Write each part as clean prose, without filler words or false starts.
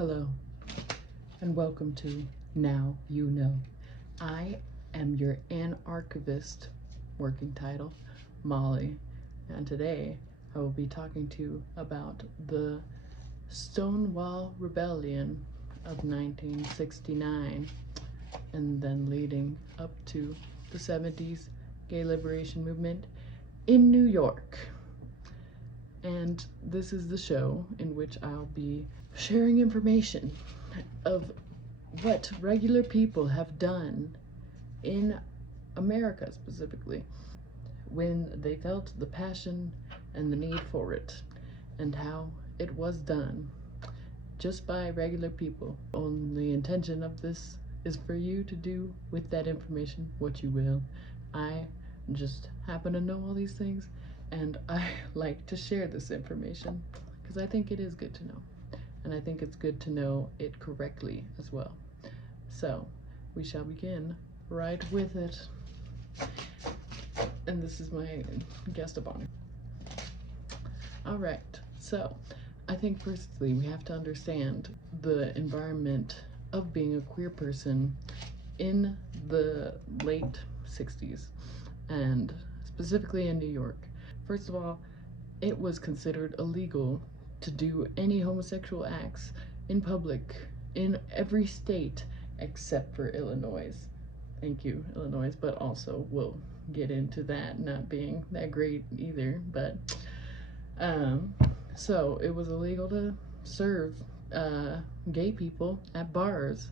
Hello, and welcome to Now You Know. I am your Anarch-ivist, working title, Molly, and today I will be talking to you about the Stonewall Rebellion of 1969, and then leading up to the 70s gay liberation movement in New York. And this is the show in which I'll be sharing information of what regular people have done in America specifically when they felt the passion and the need for it, and how it was done just by regular people. Only intention of this is for you to do with that information what you will. I just happen to know all these things, and I like to share this information because I think it is good to know, and I think it's good to know it correctly as well. So we shall begin right with it. And this is my guest of honor. All right, so I think firstly we have to understand the environment of being a queer person in the late 60s, and specifically in New York. First of all, it was considered illegal to do any homosexual acts in public in every state except for Illinois. Thank you, Illinois, but also we'll get into that not being that great either. But so it was illegal to serve gay people at bars,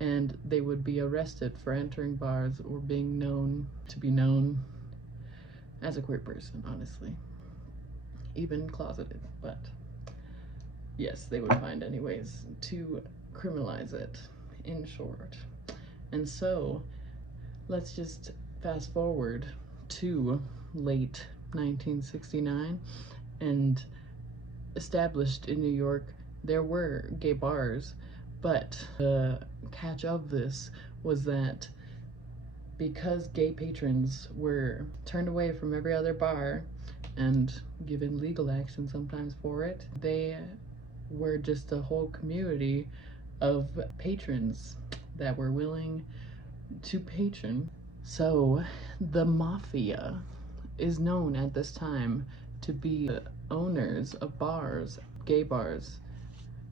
and they would be arrested for entering bars or being known as a queer person, honestly, even closeted. But yes, they would find any ways to criminalize it, in short. And so let's just fast forward to late 1969, and established in New York there were gay bars, but the catch of this was that because gay patrons were turned away from every other bar and given legal action sometimes for it, they were just a whole community of patrons that were willing to patron. So the mafia is known at this time to be the owners of bars, gay bars,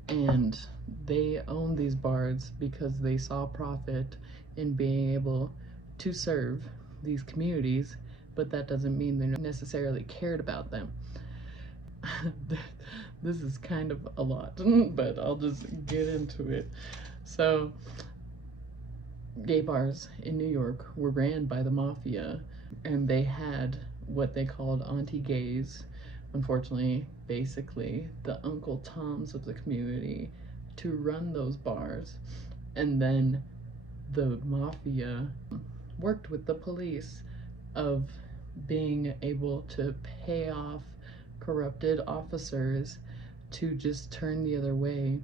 and they own these bars because they saw profit in being able to serve these communities, but that doesn't mean they necessarily cared about them. This is kind of a lot, but I'll just get into it. So gay bars in New York were ran by the mafia, and they had what they called auntie-gays, unfortunately, basically the Uncle Toms of the community, to run those bars. And then the mafia worked with the police of being able to pay off corrupted officers to just turn the other way,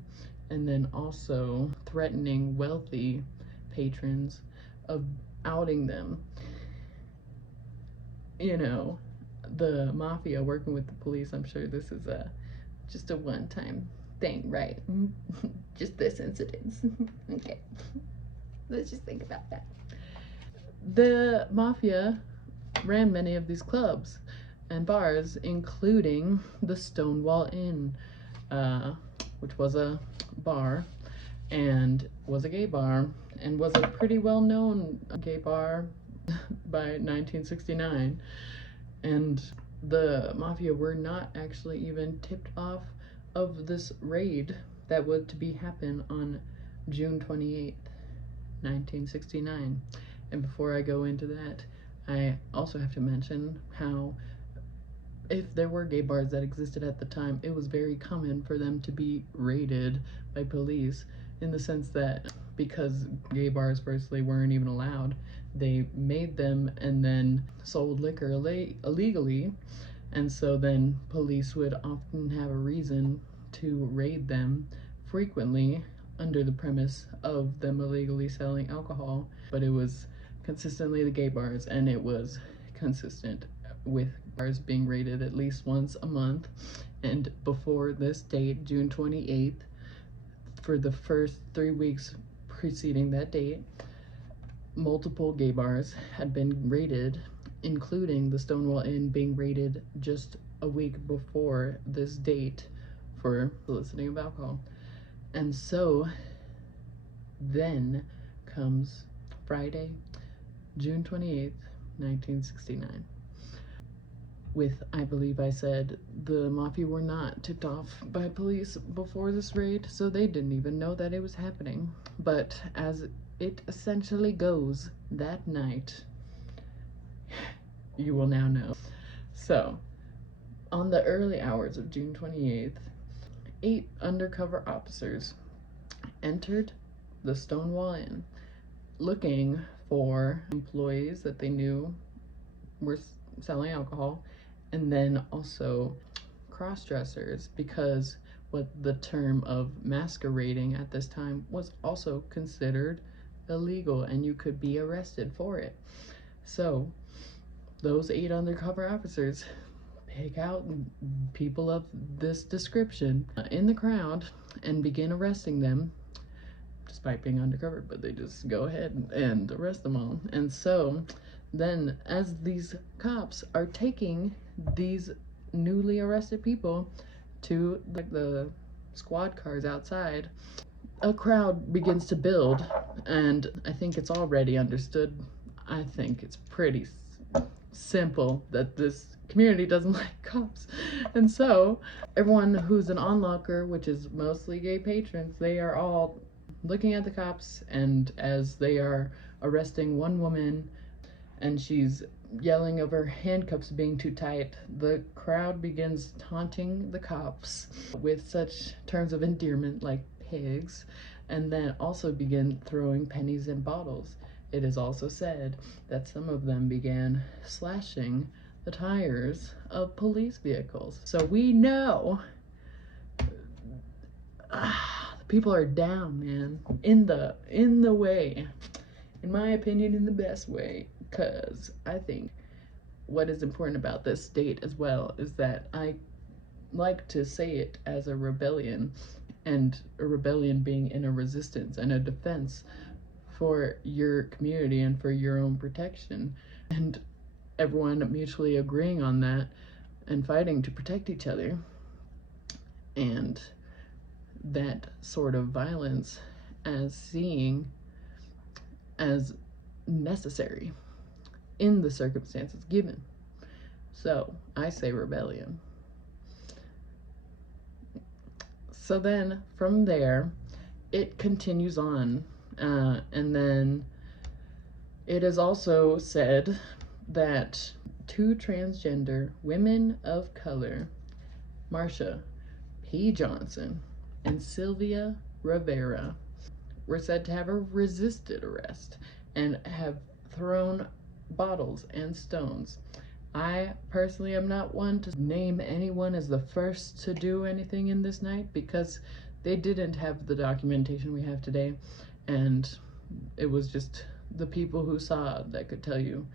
and then also threatening wealthy patrons of outing them. You know, the mafia working with the police, I'm sure this is just a one-time thing, right? Just this incident. Okay, let's just think about that. The mafia ran many of these clubs and bars, including the Stonewall Inn, which was a bar and was a gay bar, and was a pretty well-known gay bar by 1969. And the mafia were not actually even tipped off of this raid that was to be happen on June 28th, 1969. And before I go into that, I also have to mention how if there were gay bars that existed at the time, it was very common for them to be raided by police, in the sense that because gay bars firstly weren't even allowed, they made them and then sold liquor illegally, and so then police would often have a reason to raid them frequently under the premise of them illegally selling alcohol. But it was consistently the gay bars, and it was consistent with bars being raided at least once a month. And before this date, June 28th, for the first 3 weeks preceding that date, multiple gay bars had been raided, including the Stonewall Inn being raided just a week before this date for soliciting of alcohol. And so then comes Friday, June 28th, 1969. With, I believe I said, the Mafia were not tipped off by police before this raid, so they didn't even know that it was happening. But as it essentially goes that night, you will now know. So, on the early hours of June 28th, 8 undercover officers entered the Stonewall Inn looking for employees that they knew were selling alcohol, and then also cross-dressers, because what the term of masquerading at this time was also considered illegal and you could be arrested for it. So those 8 undercover officers pick out people of this description in the crowd and begin arresting them, despite being undercover, but they just go ahead and arrest them all. And so then, as these cops are taking these newly arrested people to the squad cars outside, a crowd begins to build, and I think it's already understood. I think it's pretty simple that this community doesn't like cops. And so everyone who's an onlooker, which is mostly gay patrons, they are all looking at the cops, and as they are arresting one woman and she's yelling of her handcuffs being too tight, the crowd begins taunting the cops with such terms of endearment like pigs, and then also begin throwing pennies and bottles. It is also said that some of them began slashing the tires of police vehicles. So we know people are down, man, in the way, in my opinion, in the best way, because I think what is important about this state as well is that I like to say it as a rebellion, and a rebellion being in a resistance and a defense for your community and for your own protection, and everyone mutually agreeing on that and fighting to protect each other. And that sort of violence as seeing as necessary in the circumstances given. So I say rebellion. So then from there it continues on, and then it is also said that 2 transgender women of color, Marsha P. Johnson and Sylvia Rivera, were said to have resisted arrest and have thrown bottles and stones. I personally am not one to name anyone as the first to do anything in this night, because they didn't have the documentation we have today, and it was just the people who saw that could tell you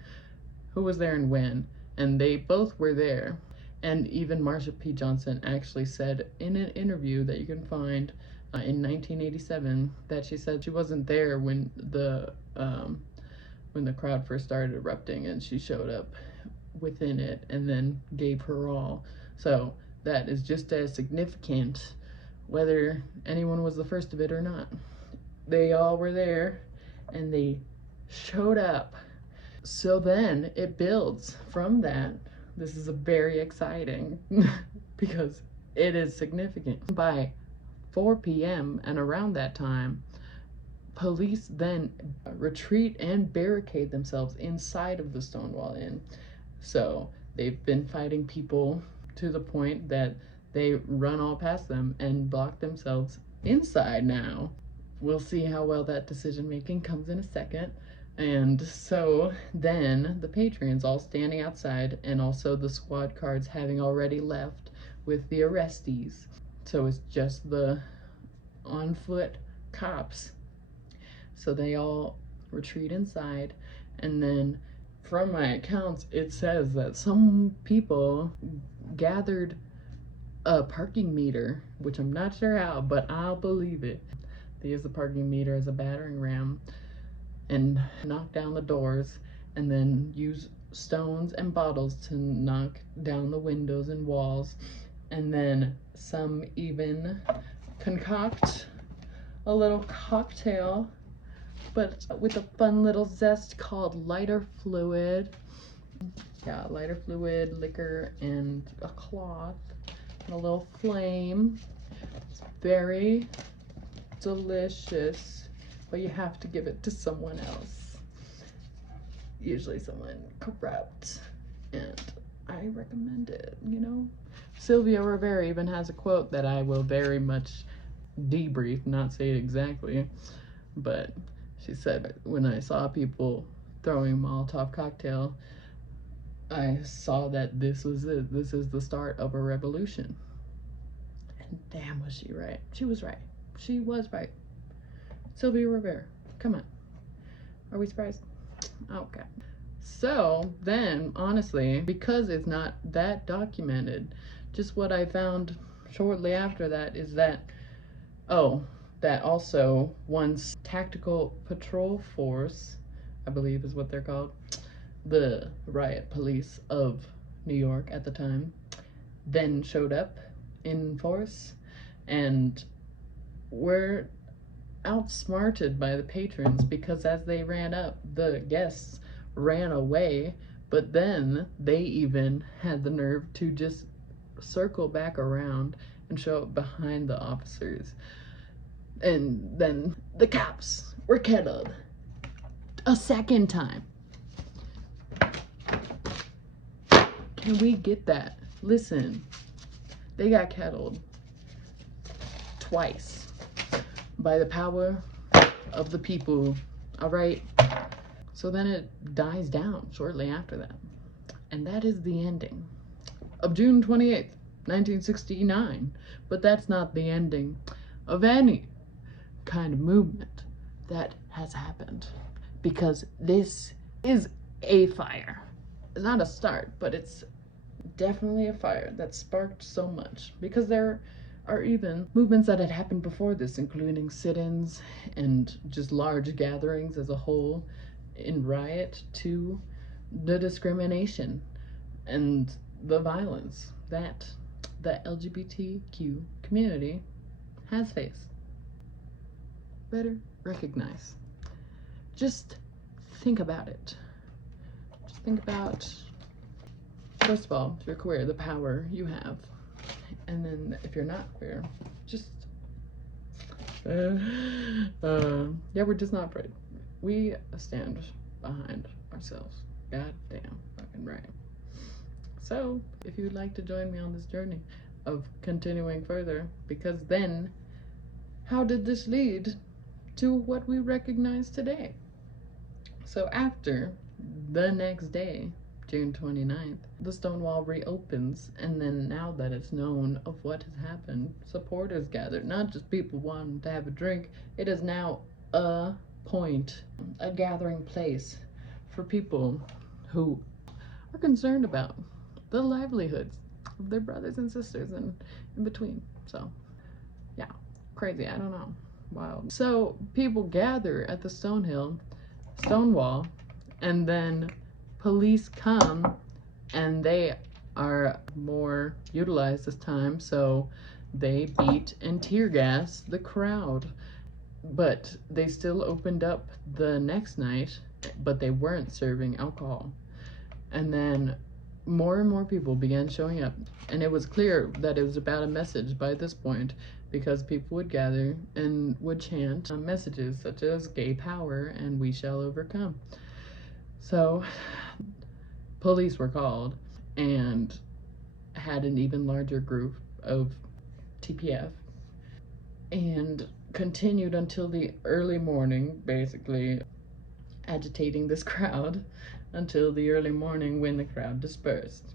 who was there and when, and they both were there. And even Marsha P. Johnson actually said in an interview that you can find in 1987 that she said she wasn't there when the crowd first started erupting, and she showed up within it and then gave her all. So that is just as significant whether anyone was the first of it or not. They all were there and they showed up. So then it builds from that. This is a very exciting because it is significant. By 4 p.m. and around that time, police then retreat and barricade themselves inside of the Stonewall Inn. So they've been fighting people to the point that they run all past them and block themselves inside now. We'll see how well that decision making comes in a second. And so then the patrons all standing outside, and also the squad cars having already left with the arrestees. So it's just the on foot cops. So they all retreat inside, and then from my accounts it says that some people gathered a parking meter, which I'm not sure how, but I'll believe it. They use the parking meter as a battering ram and knock down the doors, and then use stones and bottles to knock down the windows and walls. And then some even concoct a little cocktail, but with a fun little zest called lighter fluid. Yeah, lighter fluid, liquor, and a cloth, and a little flame. It's very delicious, but you have to give it to someone else. Usually someone corrupt, and I recommend it, you know? Sylvia Rivera even has a quote that I will very much debrief, not say it exactly, but she said, when I saw people throwing Molotov cocktail, I saw that this was it. This is the start of a revolution. And damn, was she right. She was right. She was right. Sylvia Rivera, come on. Are we surprised? Okay. So then, honestly, because it's not that documented, just what I found shortly after that is that, that also once tactical patrol force, I believe is what they're called, the riot police of New York at the time, then showed up in force and were outsmarted by the patrons, because as they ran up, the guests ran away, but then they even had the nerve to just circle back around and show up behind the officers. And then the cops were kettled a second time. Can we get that? Listen, they got kettled twice by the power of the people, all right? So then it dies down shortly after that. And that is the ending of June 28th, 1969. But that's not the ending of any kind of movement that has happened, because this is a fire. It's not a start, but it's definitely a fire that sparked so much, because there are even movements that had happened before this, including sit-ins and just large gatherings as a whole in riot, to the discrimination and the violence that the LGBTQ community has faced. Better recognize. Just think about it. Just think about, first of all, if you're queer, the power you have. And then if you're not queer, just, yeah, we're just not afraid. We stand behind ourselves. God damn fucking right. So if you'd like to join me on this journey of continuing further, because then how did this lead to what we recognize today? So after the next day, June 29th, the Stonewall reopens, and then now that it's known of what has happened, supporters gathered, not just people wanting to have a drink. It is now a point, a gathering place for people who are concerned about the livelihoods of their brothers and sisters and in between. So yeah, crazy, I don't know, wild. So people gather at the Stonewall, and then police come, and they are more utilized this time, so they beat and tear gas the crowd. But they still opened up the next night, but they weren't serving alcohol. And then more and more people began showing up, and it was clear that it was about a message by this point, because people would gather and would chant messages such as gay power and we shall overcome. So police were called and had an even larger group of TPF and continued until the early morning, basically agitating this crowd until the early morning when the crowd dispersed.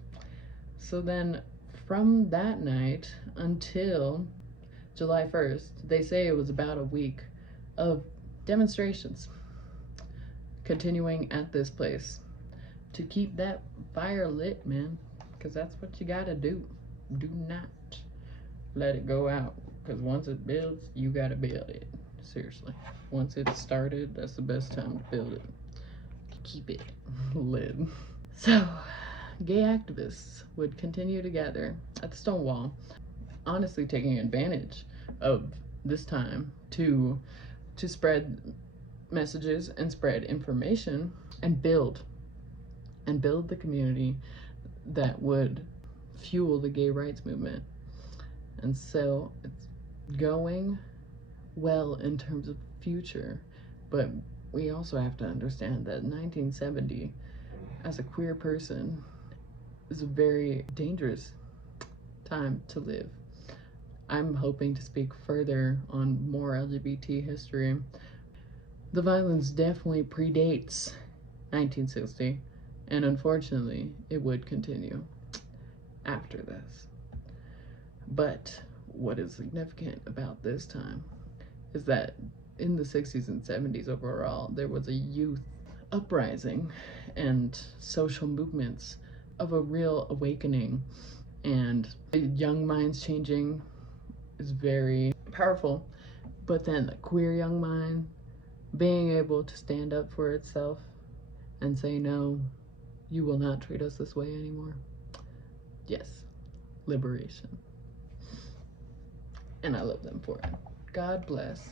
So then from that night until July 1st, they say it was about a week of demonstrations continuing at this place to keep that fire lit, man, because that's what you gotta do. Do not let it go out, because once it builds, you gotta build it. seriously. Once it's started, that's the best time to build it. Keep it lit. So, gay activists would continue to gather at the Stonewall, honestly taking advantage of this time to spread messages and spread information and build the community that would fuel the gay rights movement. And so it's going well in terms of future, but we also have to understand that 1970 as a queer person is a very dangerous time to live. I'm hoping to speak further on more LGBT history. The violence definitely predates 1960, and unfortunately it would continue after this. But what is significant about this time is that in the 60s and 70s overall, there was a youth uprising and social movements of a real awakening, and young minds changing is very powerful. But then the queer young mind being able to stand up for itself and say, no, you will not treat us this way anymore. Yes, liberation. And I love them for it. God bless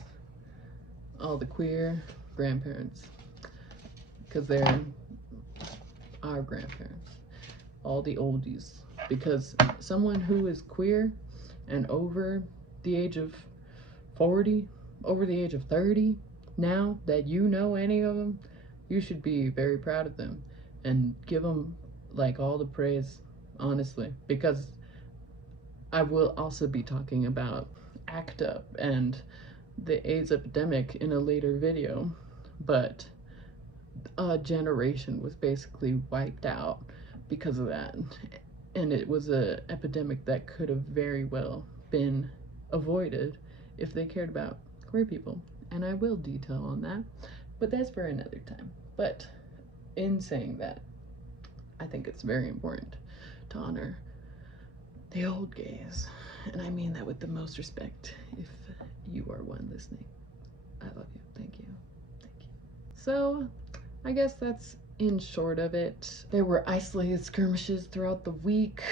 all the queer grandparents, because they're our grandparents, all the oldies. Because someone who is queer and over the age of 40, over the age of 30, now that you know any of them, you should be very proud of them and give them like all the praise, honestly, because I will also be talking about ACT UP and the AIDS epidemic in a later video, but a generation was basically wiped out because of that, and it was an epidemic that could have very well been avoided if they cared about queer people, and I will detail on that, but that's for another time. But in saying that, I think it's very important to honor the old gays, and I mean that with the most respect. If you are one listening, I love you. Thank you. Thank you. So I guess that's in short of it. There were isolated skirmishes throughout the week.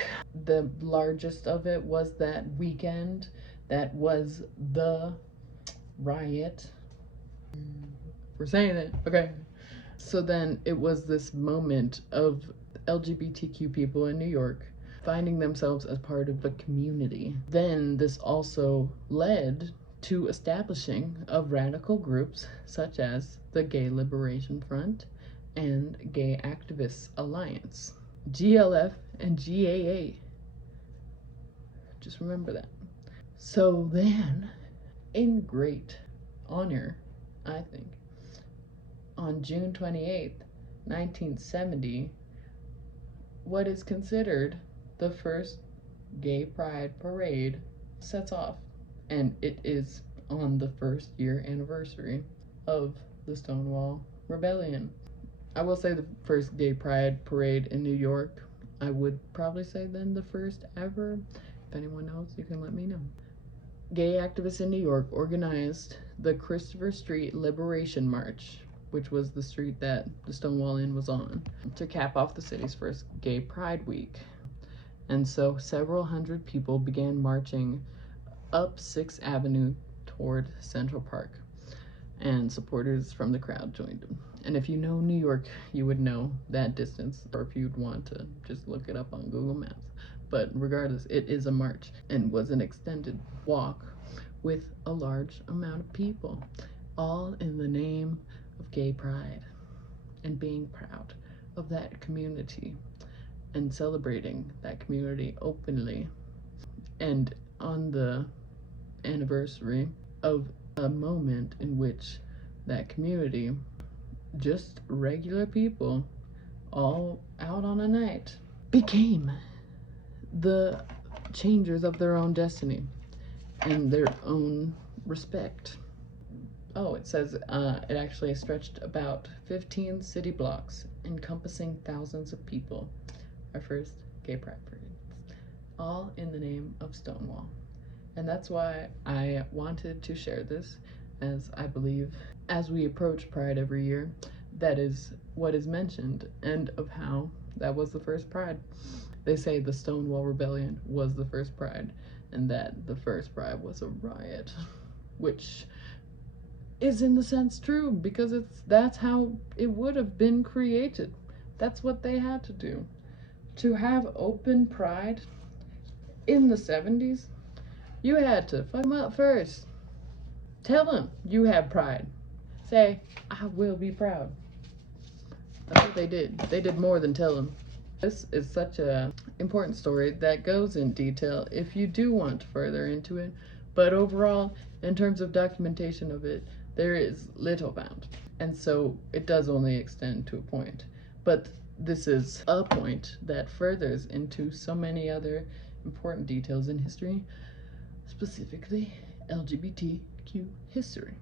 The largest of it was that weekend. That was the riot. We're saying it. Okay. So then it was this moment of LGBTQ people in New York finding themselves as part of a community. Then this also led to establishing of radical groups such as the Gay Liberation Front and Gay Activists Alliance, GLF and GAA. Just remember that. So then, in great honor, I think, on June 28th, 1970, what is considered the first gay pride parade sets off, and it is on the first year anniversary of the Stonewall Rebellion. I will say the first gay pride parade in New York. I would probably say then the first ever. If anyone knows, you can let me know. Gay activists in New York organized the Christopher Street Liberation March, which was the street that the Stonewall Inn was on, to cap off the city's first Gay Pride Week. And so several hundred people began marching up 6th Avenue toward Central Park, and supporters from the crowd joined them. And if you know New York, you would know that distance, or if you'd want to just look it up on Google Maps. But regardless, it is a march and was an extended walk with a large amount of people, all in the name of gay pride and being proud of that community and celebrating that community openly. And on the anniversary of a moment in which that community, just regular people, all out on a night, became the changers of their own destiny and their own respect. Oh, it says it actually stretched about 15 city blocks, encompassing thousands of people. Our first gay pride parade, all in the name of Stonewall. And that's why I wanted to share this, as I believe, as we approach Pride every year, that is what is mentioned, and of how that was the first Pride. They say the Stonewall Rebellion was the first Pride, and that the first Pride was a riot, which is in the sense true, because that's how it would have been created. That's what they had to do. To have open Pride in the 70s, you had to fuck them up first. Tell them you have pride. Say, I will be proud. That's what they did. They did more than tell them. This is such a important story that goes in detail if you do want further into it, but overall, in terms of documentation of it, there is little found, and so it does only extend to a point. But this is a point that furthers into so many other important details in history, specifically LGBTQ history,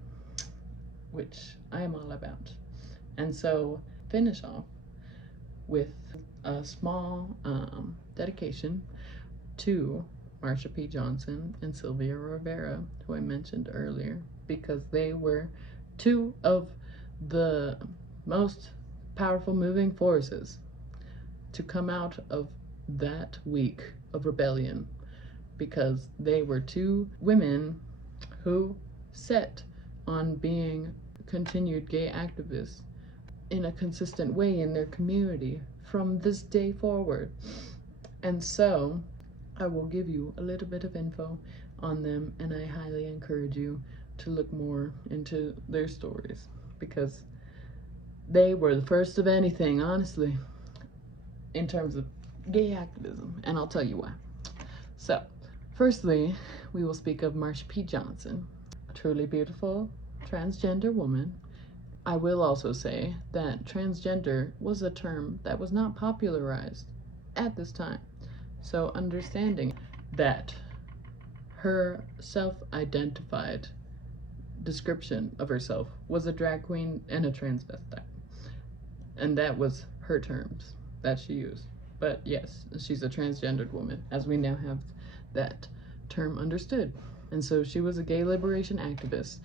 which I am all about. And so, finish off with a small dedication to Marsha P. Johnson and Sylvia Rivera, who I mentioned earlier, because they were two of the most powerful moving forces to come out of that week of rebellion, because they were two women who set on being continued gay activists in a consistent way in their community from this day forward. And so I will give you a little bit of info on them, and I highly encourage you to look more into their stories, because they were the first of anything, honestly, in terms of gay activism, and I'll tell you why. So, firstly, we will speak of Marsha P. Johnson, a truly beautiful transgender woman. I will also say that transgender was a term that was not popularized at this time. So understanding that her self-identified description of herself was a drag queen and a transvestite. And that was her terms that she used. But yes, she's a transgendered woman, as we now have that term understood. And so she was a gay liberation activist.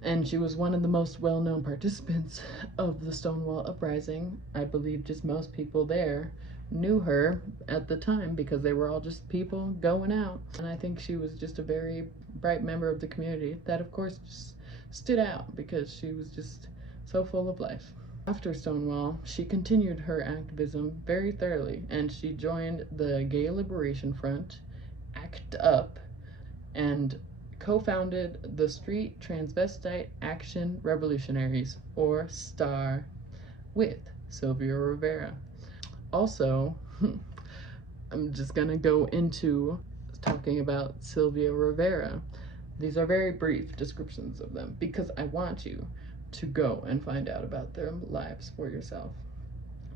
And she was one of the most well-known participants of the Stonewall uprising. I believe just most people there knew her at the time, because they were all just people going out. And I think she was just a very bright member of the community that, of course, just stood out because she was just so full of life. After Stonewall, she continued her activism very thoroughly, and she joined the Gay Liberation Front, ACT UP, and co-founded the Street Transvestite Action Revolutionaries, or STAR, with Sylvia Rivera. Also, I'm just gonna go into talking about Sylvia Rivera. These are very brief descriptions of them, because I want you to go and find out about their lives for yourself,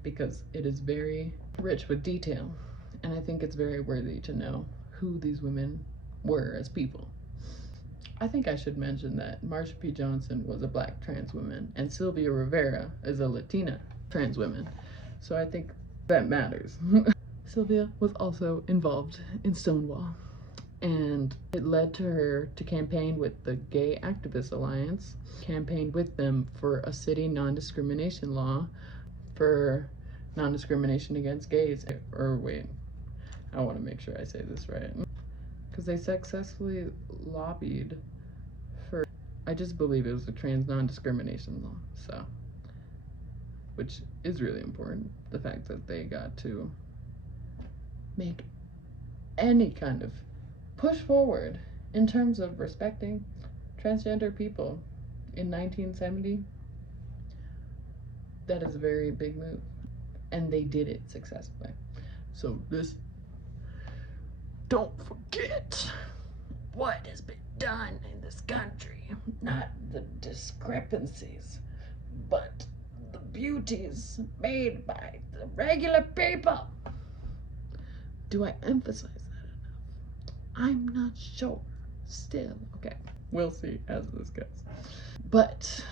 because it is very rich with detail, and I think it's very worthy to know who these women were as people. I think I should mention that Marsha P. Johnson was a Black trans woman, and Sylvia Rivera is a Latina trans woman. So I think that matters. Sylvia was also involved in Stonewall, and it led to her to campaign with the Gay Activist Alliance, campaigned with them for a city non-discrimination law for non-discrimination against gays. Or wait, I want to make sure I say this right. Because they successfully lobbied for, I just believe it was a trans non-discrimination law, so, which is really important, the fact that they got to make any kind of push forward in terms of respecting transgender people in 1970. That is a very big move, and they did it successfully. So don't forget what has been done in this country. Not the discrepancies, but the beauties made by the regular people. Do I emphasize that enough? I'm not sure. Still, okay. We'll see as this goes. But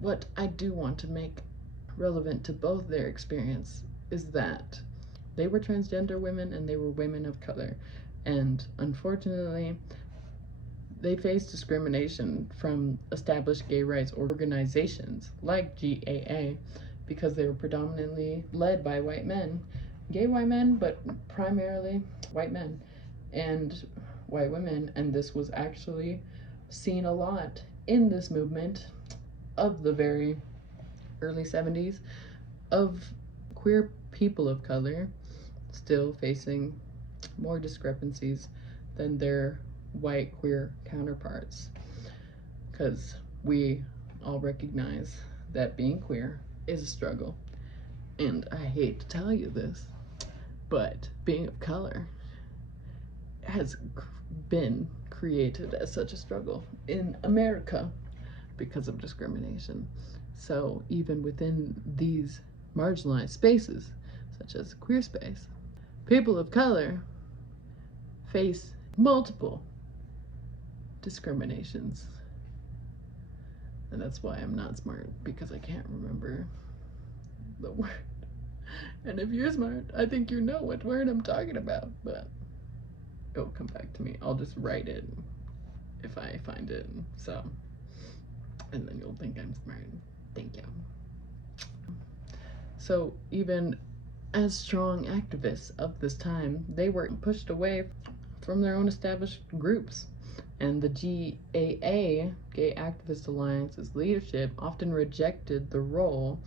what I do want to make relevant to both their experience is that they were transgender women and they were women of color. And unfortunately, they faced discrimination from established gay rights organizations like GAA because they were predominantly led by white men, gay white men, but primarily white men and white women. And this was actually seen a lot in this movement of the very early 70s of queer people of color still facing more discrepancies than their white queer counterparts, because we all recognize that being queer is a struggle. And I hate to tell you this, but being of color has been created as such a struggle in America because of discrimination. So even within these marginalized spaces, such as queer space, people of color face multiple discriminations. And that's why I'm not smart, because I can't remember the word. And if you're smart, I think you know what word I'm talking about, but it'll come back to me. I'll just write it if I find it. So, and then you'll think I'm smart. Thank you. So even as strong activists of this time, they were pushed away from their own established groups. And the GAA, Gay Activist Alliance's leadership, often rejected the role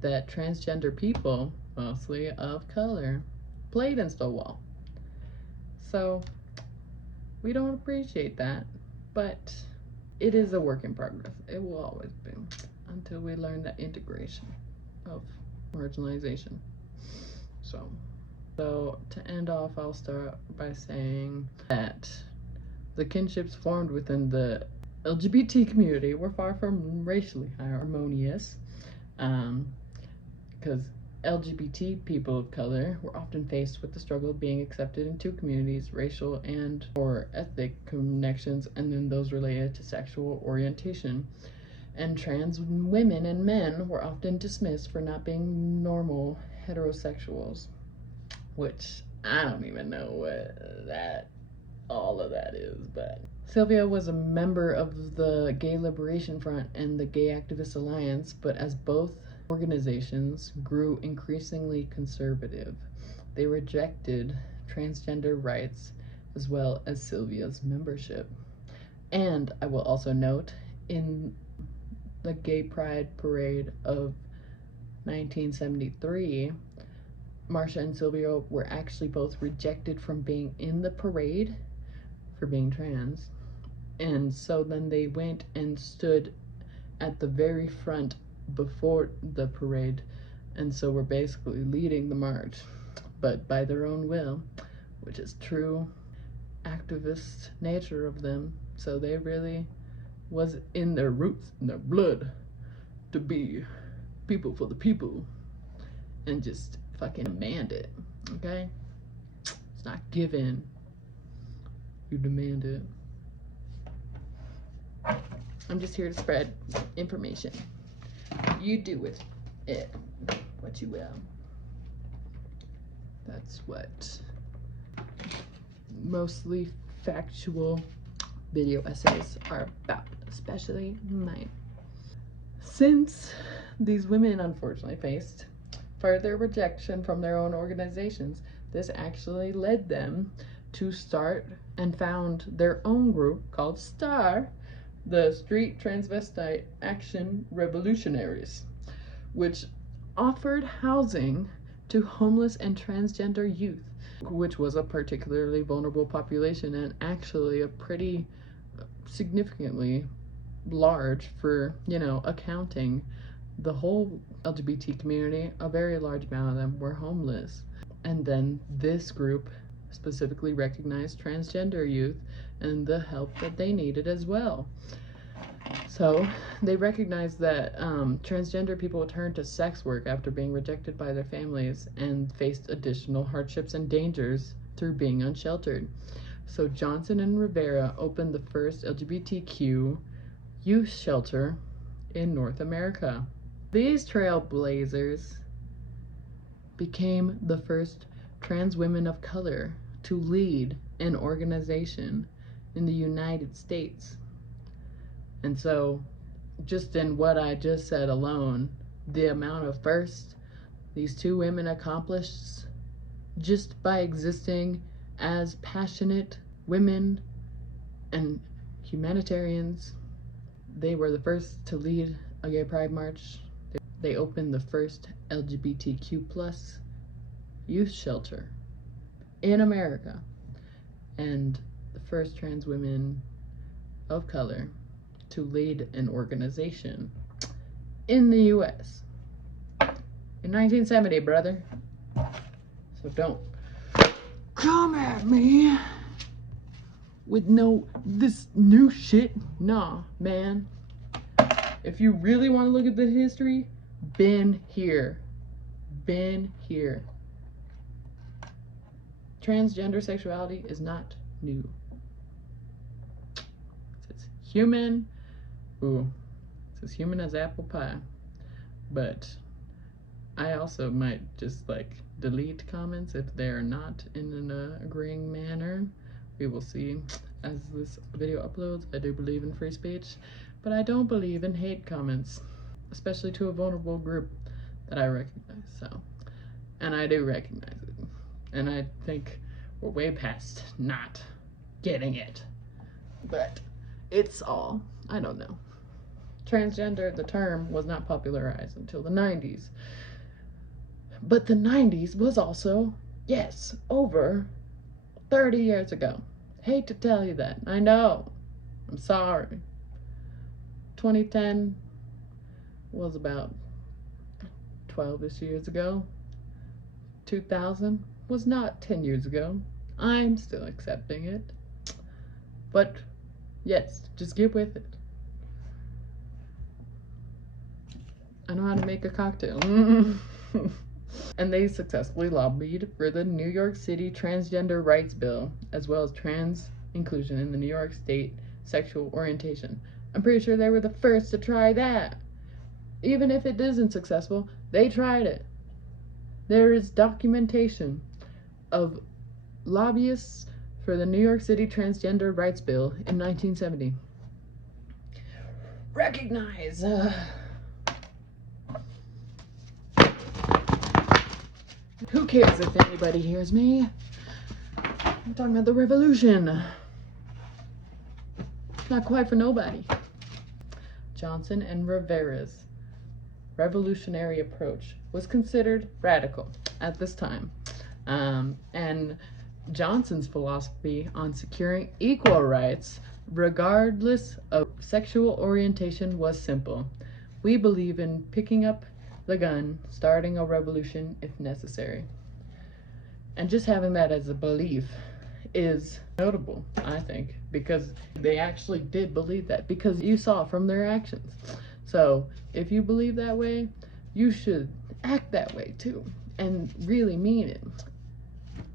that transgender people, mostly of color, played in Stonewall. So we don't appreciate that, but it is a work in progress. It will always be, until we learn that integration of marginalization. So to end off, I'll start by saying that the kinships formed within the LGBT community were far from racially harmonious, because LGBT people of color were often faced with the struggle of being accepted in two communities, racial and or ethnic connections, and then those related to sexual orientation. And trans women and men were often dismissed for not being normal heterosexuals, which I don't even know what all of that is. But Sylvia was a member of the Gay Liberation Front and the Gay Activist Alliance, but as both organizations grew increasingly conservative, they rejected transgender rights as well as Sylvia's membership. And I will also note, in the Gay Pride Parade of 1973, Marsha and Sylvia were actually both rejected from being in the parade for being trans. And so then they went and stood at the very front before the parade, and so were basically leading the march, but by their own will, which is true activist nature of them. So they really was in their roots, in their blood, to be people for the people and just fucking demand it, okay? It's not given, you demand it. I'm just here to spread information. You do with it what you will. That's what mostly factual video essays are about, especially mine. Since these women unfortunately faced further rejection from their own organizations, this actually led them to start and found their own group called STAR, the Street Transvestite Action Revolutionaries, which offered housing to homeless and transgender youth, which was a particularly vulnerable population and actually a pretty significantly large for, accounting the whole LGBT community. A very large amount of them were homeless. And then this group specifically recognized transgender youth and the help that they needed as well. So they recognized that transgender people turned to sex work after being rejected by their families and faced additional hardships and dangers through being unsheltered. So Johnson and Rivera opened the first LGBTQ youth shelter in North America. These trailblazers became the first trans women of color to lead an organization in the United States. And so, just in what I just said alone, the amount of firsts these two women accomplished just by existing as passionate women and humanitarians. They were the first to lead a gay pride march. They opened the first LGBTQ plus youth shelter in America, and the first trans women of color to lead an organization in the US in 1970, brother. So don't come at me with this new shit. Nah, man. If you really want to look at the history, been here. Transgender sexuality is not new. It's human. Ooh, it's as human as apple pie. But I also might just like delete comments if they're not in an agreeing manner. We will see as this video uploads. I do believe in free speech, but I don't believe in hate comments, especially to a vulnerable group that I recognize. So, and I do recognize it, and I think we're way past not getting it, but it's all, I don't know. Transgender, the term, was not popularized until the 90s. But the 90s was also, yes, over 30 years ago. Hate to tell you that. I know. I'm sorry. 2010 was about 12-ish years ago. 2000 was not 10 years ago. I'm still accepting it. But, yes, just get with it. I know how to make a cocktail. And they successfully lobbied for the New York City Transgender Rights Bill, as well as trans inclusion in the New York State sexual orientation. I'm pretty sure they were the first to try that. Even if it isn't successful, they tried it. There is documentation of lobbyists for the New York City Transgender Rights Bill in 1970. Recognize. Who cares if anybody hears me? I'm talking about the revolution. Not quite for nobody. Johnson and Rivera's revolutionary approach was considered radical at this time. And Johnson's philosophy on securing equal rights, regardless of sexual orientation, was simple. We believe in picking up the gun, starting a revolution if necessary. And just having that as a belief is notable, I think, because they actually did believe that, because you saw from their actions. So if you believe that way, you should act that way too, and really mean it.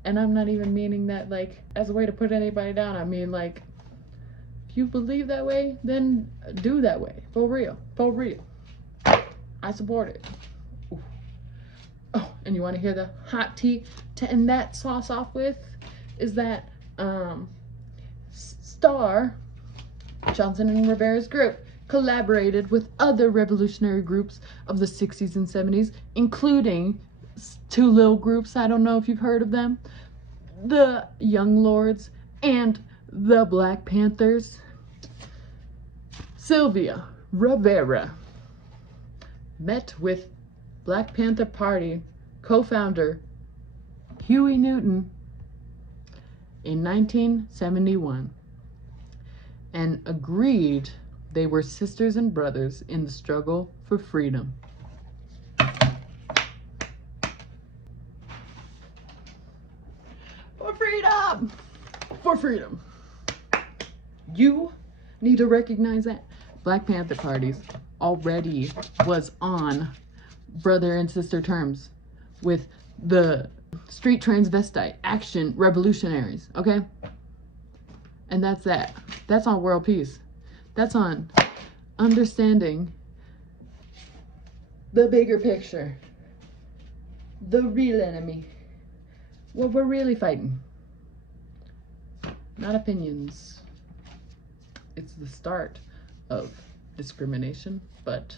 And I'm not even meaning that like as a way to put anybody down. I mean, like, if you believe that way, then do that way. For real. I support it. Ooh. Oh, and you want to hear the hot tea to end that sauce off with? Is that Star, Johnson and Rivera's group, collaborated with other revolutionary groups of the 60s and 70s, including two little groups, I don't know if you've heard of them, the Young Lords and the Black Panthers. Sylvia Rivera met with Black Panther Party co-founder Huey Newton in 1971 and agreed they were sisters and brothers in the struggle for freedom. For freedom. You need to recognize that. Black Panther parties already was on brother and sister terms with the street transvestite action revolutionaries, okay? And that's that. That's on world peace. That's on understanding the bigger picture, the real enemy, what we're really fighting. Not opinions, It's the start of discrimination, but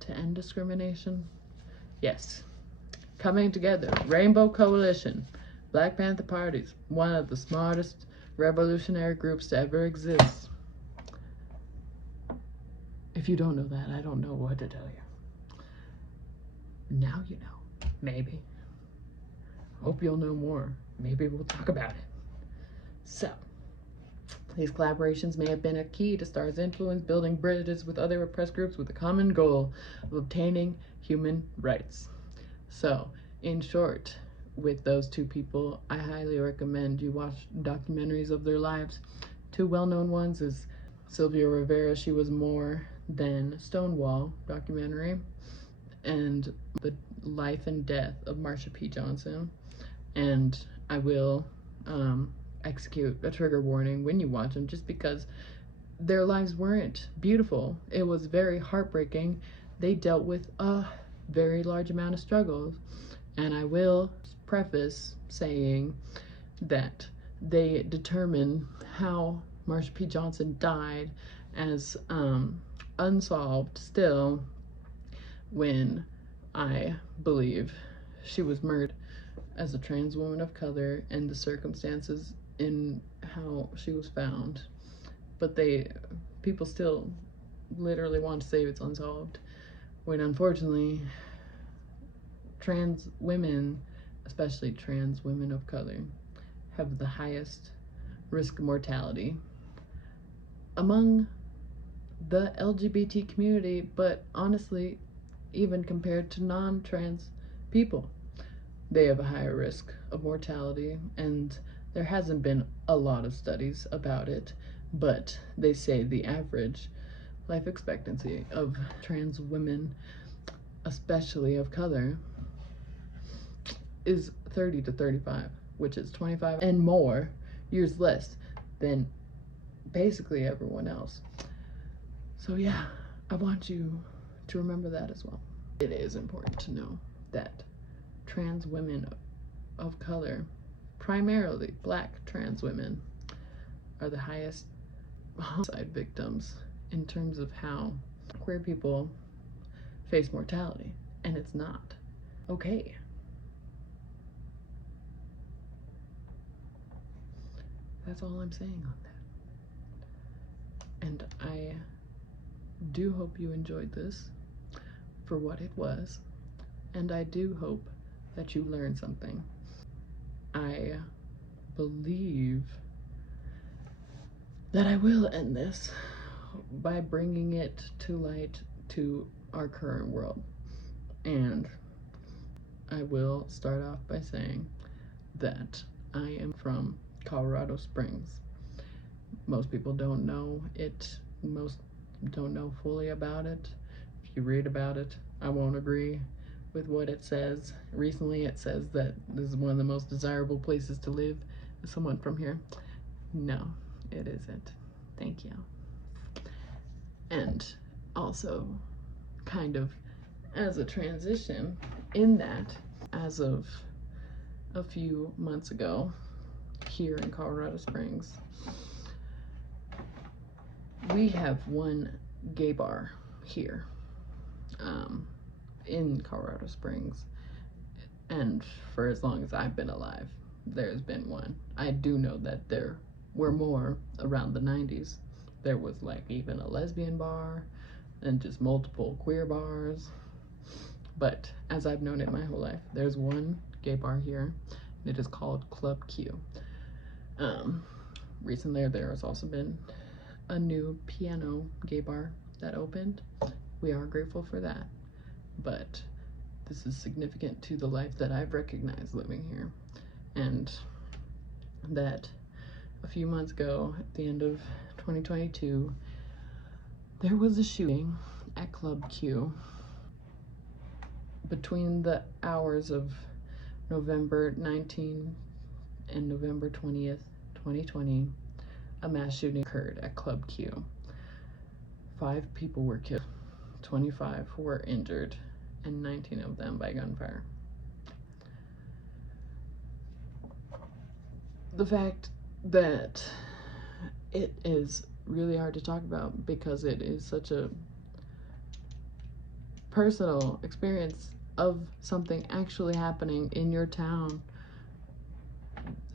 to end discrimination, yes. Coming together, Rainbow Coalition, Black Panther Parties, one of the smartest revolutionary groups to ever exist. If you don't know that, I don't know what to tell you. Now you know. Maybe. Hope you'll know more. Maybe we'll talk about it. So, these collaborations may have been a key to STAR's influence, building bridges with other oppressed groups with a common goal of obtaining human rights. So, in short, with those two people, I highly recommend you watch documentaries of their lives. Two well-known ones is Sylvia Rivera, She Was More Than Stonewall documentary, and the life and death of Marsha P. Johnson. And I will execute a trigger warning when you watch them, just because their lives weren't beautiful. It was very heartbreaking. They dealt with a very large amount of struggles. And I will preface saying that they determine how Marsha P. Johnson died as unsolved still, when I believe she was murdered as a trans woman of color, and the circumstances in how she was found. But people still literally want to say it's unsolved, when unfortunately trans women, especially trans women of color, have the highest risk of mortality among the LGBT community, but honestly, even compared to non-trans people, they have a higher risk of mortality. And there hasn't been a lot of studies about it, but they say the average life expectancy of trans women, especially of color, is 30 to 35, which is 25 and more years less than basically everyone else. So yeah, I want you to remember that as well. It is important to know that trans women of color, primarily Black trans women, are the highest homicide victims in terms of how queer people face mortality, and it's not okay. That's all I'm saying on that. And I do hope you enjoyed this for what it was, and I do hope that you learned something. I believe that I will end this by bringing it to light to our current world. And I will start off by saying that I am from Colorado Springs. Most people don't know it. Most don't know fully about it. If you read about it, I won't agree with what it says. Recently it says that this is one of the most desirable places to live. As someone from here, no, it isn't. Thank you. And also, kind of as a transition, in that, as of a few months ago, here in Colorado Springs, we have one gay bar here in Colorado Springs, and for as long as I've been alive, there's been one. I do know that there were more around the 90s. There was like even a lesbian bar and just multiple queer bars. But as I've known it my whole life, there's one gay bar here. It is called Club Q. Recently there has also been a new piano gay bar that opened. We are grateful for that. But this is significant to the life that I've recognized living here. And that a few months ago, at the end of 2022, there was a shooting at Club Q between the hours of November 19 and November 20th, 2020. A mass shooting occurred at Club Q. 5 people were killed, 25 were injured, and 19 of them by gunfire. The fact that it is really hard to talk about because it is such a personal experience of something actually happening in your town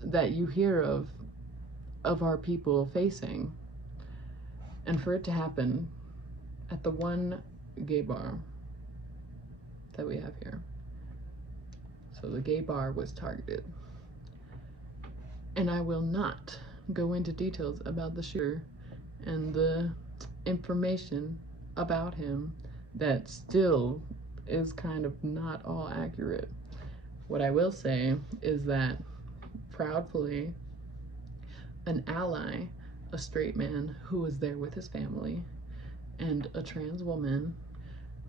that you hear of our people facing. And for it to happen at the one gay bar that we have here. So the gay bar was targeted. And I will not go into details about the shooter and the information about him that still is kind of not all accurate. What I will say is that proudly, an ally, a straight man who was there with his family, and a trans woman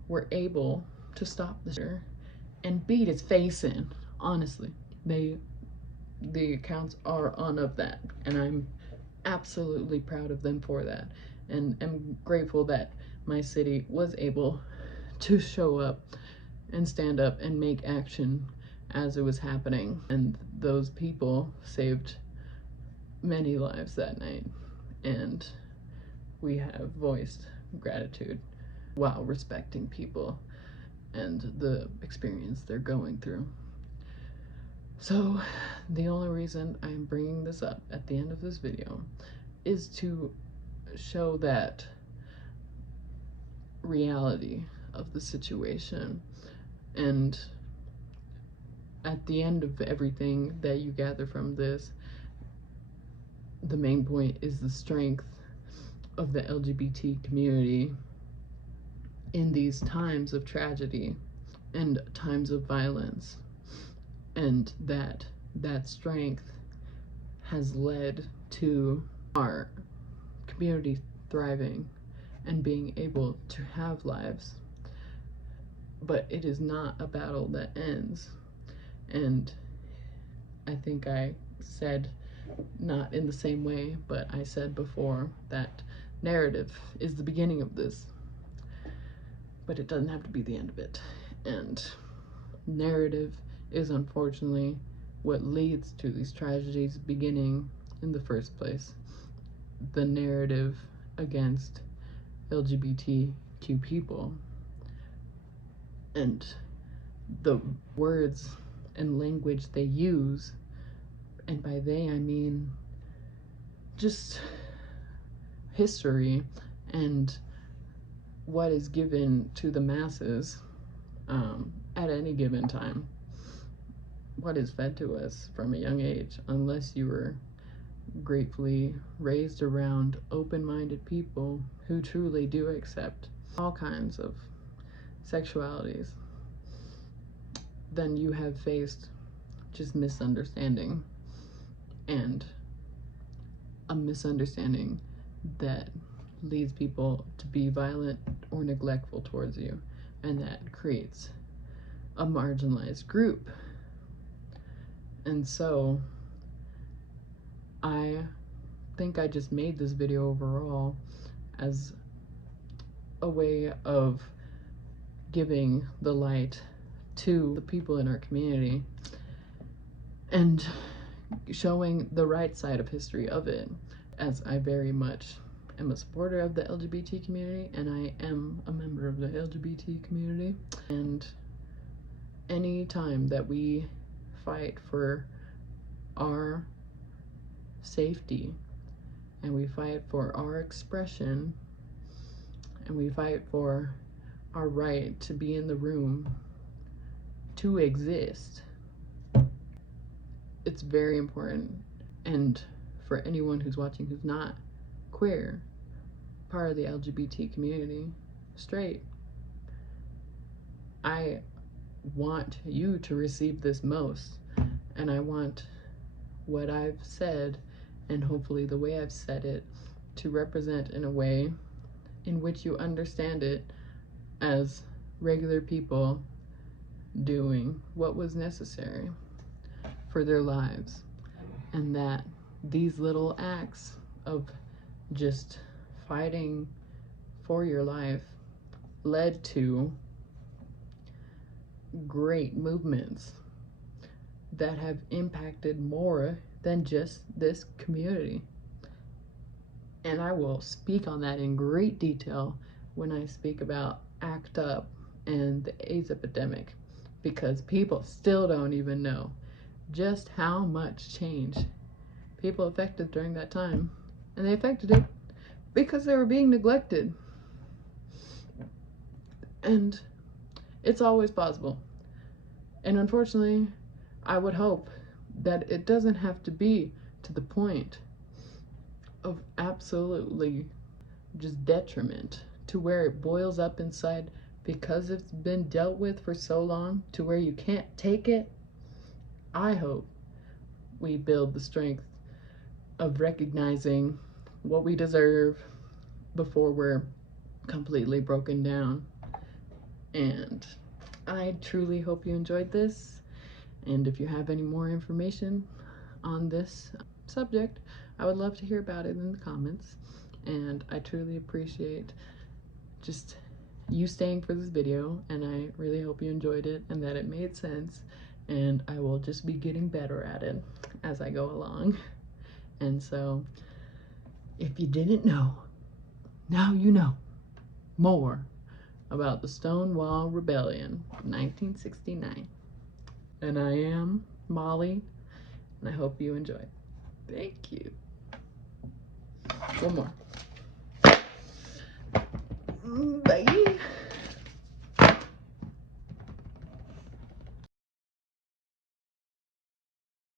were able to stop the shooter and beat his face in. Honestly, the accounts are on of that, and I'm absolutely proud of them for that, and am grateful that my city was able to show up and stand up and make action as it was happening. And those people saved many lives that night, and we have voiced gratitude while respecting people and the experience they're going through. So the only reason I'm bringing this up at the end of this video is to show that reality of the situation. And at the end of everything that you gather from this, the main point is the strength of the LGBT community in these times of tragedy and times of violence, and that strength has led to our community thriving and being able to have lives. But it is not a battle that ends. And I think I said, not in the same way, but I said before that narrative is the beginning of this, but it doesn't have to be the end of it. And narrative is unfortunately what leads to these tragedies beginning in the first place. The narrative against LGBTQ people and the words and language they use, and by they I mean just history and what is given to the masses at any given time, what is fed to us from a young age, unless you were gratefully raised around open-minded people who truly do accept all kinds of sexualities, then you have faced just misunderstanding, and a misunderstanding that leads people to be violent or neglectful towards you, and that creates a marginalized group. And so I think I just made this video overall as a way of giving the light to the people in our community and showing the right side of history of it, as I very much am a supporter of the LGBT community, and I am a member of the LGBT community. And any time that we fight for our safety, and we fight for our expression, and we fight for our right to be in the room, to exist, it's very important. And for anyone who's watching who's not queer, part of the LGBT community, straight, I want you to receive this most, and I want what I've said, and hopefully the way I've said it, to represent in a way in which you understand it as regular people doing what was necessary for their lives, and that these little acts of just fighting for your life led to great movements that have impacted more than just this community. And I will speak on that in great detail when I speak about ACT UP and the AIDS epidemic, because people still don't even know just how much change people affected during that time. And they affected it because they were being neglected. And it's always possible. And unfortunately, I would hope that it doesn't have to be to the point of absolutely just detriment, to where it boils up inside because it's been dealt with for so long to where you can't take it. I hope we build the strength of recognizing what we deserve before we're completely broken down. And I truly hope you enjoyed this. And if you have any more information on this subject, I would love to hear about it in the comments. And I truly appreciate just you staying for this video, and I really hope you enjoyed it and that it made sense, and I will just be getting better at it as I go along. And so if you didn't know, now you know more about the Stonewall Rebellion of 1969. And I am Molly, and I hope you enjoyed. Thank you. One more. Bye.